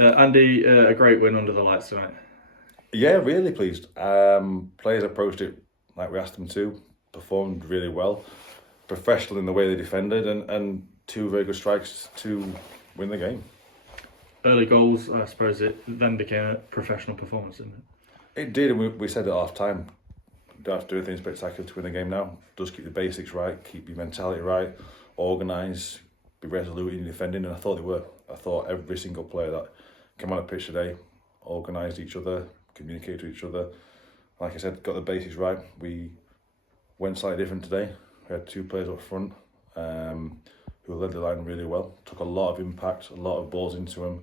Andy, a great win under the lights tonight. Yeah, really pleased. Players approached it like we asked them to, performed really well, professional in the way they defended, and two very good strikes to win the game. Early goals, I suppose it then became a professional performance, didn't it? It did, and we said at half time, don't have to do anything spectacular to win the game now. Just keep the basics right, keep your mentality right, organise, be resolute in your defending, and I thought they were. I thought every single player that came on the pitch today organised each other, communicated to each other. Like I said, got the basics right. We went slightly different today. We had two players up front who led the line really well. Took a lot of impact, a lot of balls into them,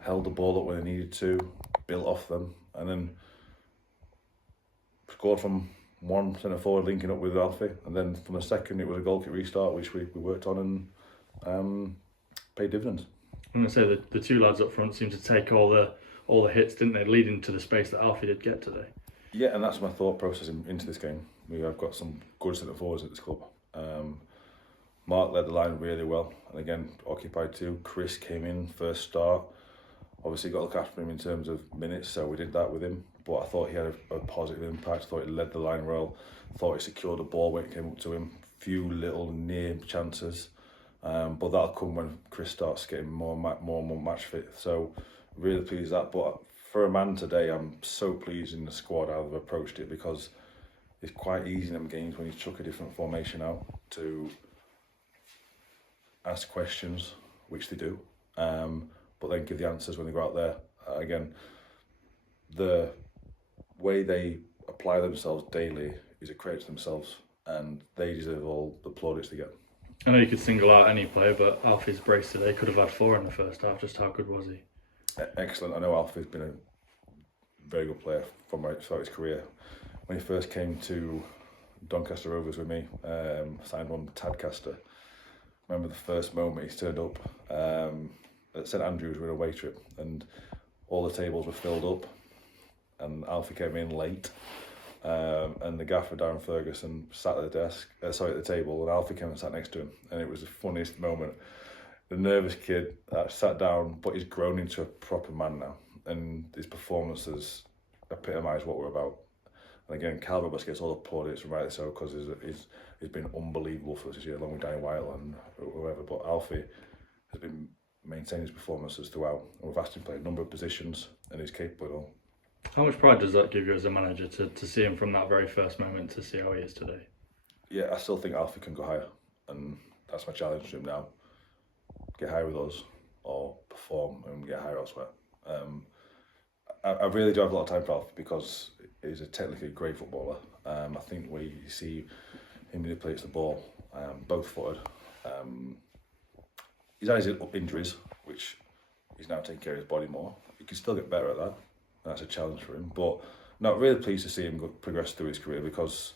held the ball up when they needed to, built off them, and then scored from one centre forward linking up with Alfie, and then from the second it was a goal kick restart which we worked on and paid dividends. I'm going to say that the two lads up front seemed to take all the hits, didn't they, leading to the space that Alfie did get today. Yeah, and that's my thought process into this game. We have got some good centre forwards at this club. Mark led the line really well, and again occupied too. Chris came in first start. Obviously got to look after him in terms of minutes, so we did that with him. But I thought he had a positive impact. I thought he led the line well. I thought he secured the ball when it came up to him. Few little near chances, but that'll come when Chris starts getting more and more match fit. So really pleased with that. But for a man today, I'm so pleased in the squad how they've approached it, because it's quite easy in them games when you chuck a different formation out to ask questions, which they do, but then give the answers when they go out there. Again, the way they apply themselves daily is a credit to themselves, and they deserve all the plaudits they get. I know you could single out any player, but Alfie's brace today could have had 4 in the first half. Just how good was he? Excellent. I know Alfie's been a very good player throughout his career. When he first came to Doncaster Rovers with me, signed on Tadcaster. Remember the first moment he turned up at St Andrews with a away trip, and all the tables were filled up, and Alfie came in late, and the gaffer Darren Ferguson sat at the table, and Alfie came and sat next to him, and it was the funniest moment. The nervous kid sat down, but he's grown into a proper man now, and his performances epitomise what we're about. And again, Calvert Bus gets all the plaudits, and rightly so, because he's been unbelievable for us this year, along with Danny White and whoever. But Alfie has been maintaining his performances throughout. And we've asked him to play a number of positions, and he's capable of all. How much pride does that give you as a manager to see him from that very first moment to see how he is today? Yeah, I still think Alfie can go higher, and that's my challenge to him now. Get higher with us, or perform and get higher elsewhere. I really do have a lot of time for Alfie, because he's a technically great footballer. I think when you see him manipulates the ball, both footed. He's had his injuries, which he's now taking care of his body more. He can still get better at that. That's a challenge for him. But not really pleased to see him progress through his career, because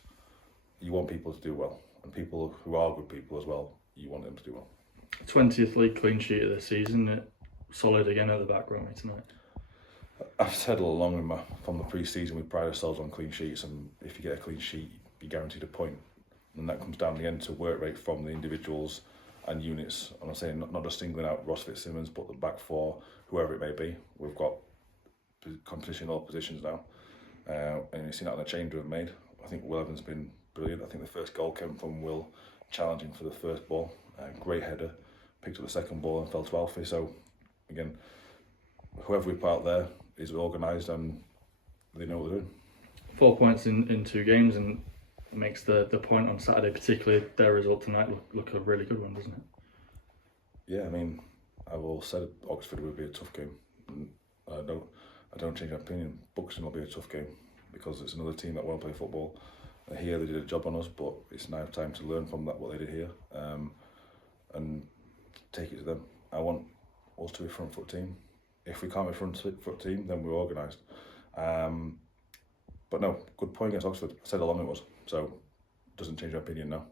you want people to do well, and people who are good people as well, you want them to do well. 20th league clean sheet of the season, solid again at the back, weren't we, tonight? I've said all along from the pre-season, we pride ourselves on clean sheets, and if you get a clean sheet, you're guaranteed a point. And that comes down to the end to work rate from the individuals and units. And I'm saying not just singling out Ross Fitzsimmons, but the back four, whoever it may be. We've got competition in all positions now. And you've seen that on the change we've made. I think Will Evans has been brilliant. I think the first goal came from Will challenging for the first ball. Great header, picked up the second ball and fell to Alfie. So again, whoever we put out there is organised, and they know what they're doing. 4 points in 2 games, and makes the point on Saturday, particularly their result tonight, look a really good one, doesn't it? Yeah, I mean, I've all said Oxford would be a tough game. I don't change my opinion. Buxton will be a tough game, because it's another team that won't play football. Here they did a job on us, but it's now time to learn from that what they did here, and take it to them. I want us to be a front foot team. If we can't be a front foot team, then we're organised. But no, good point against Oxford. I said how long it was, so doesn't change my opinion now.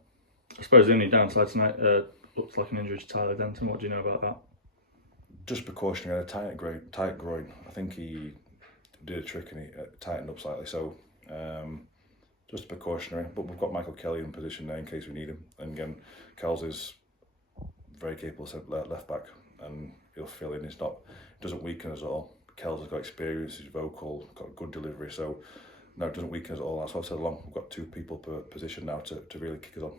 I suppose the only downside tonight looks like an injury to Tyler Denton. What do you know about that? Just precautionary. He had a tight groin. I think he did a trick and he tightened up slightly. So just precautionary. But we've got Michael Kelly in position there in case we need him. And again, Kells is very capable left back, and he'll fill in. It's doesn't weaken us at all. Kel's has got experience, he's vocal, got good delivery, so no, it doesn't weaken us at all. That's what I said along. We've got 2 people per position now to really kick us on.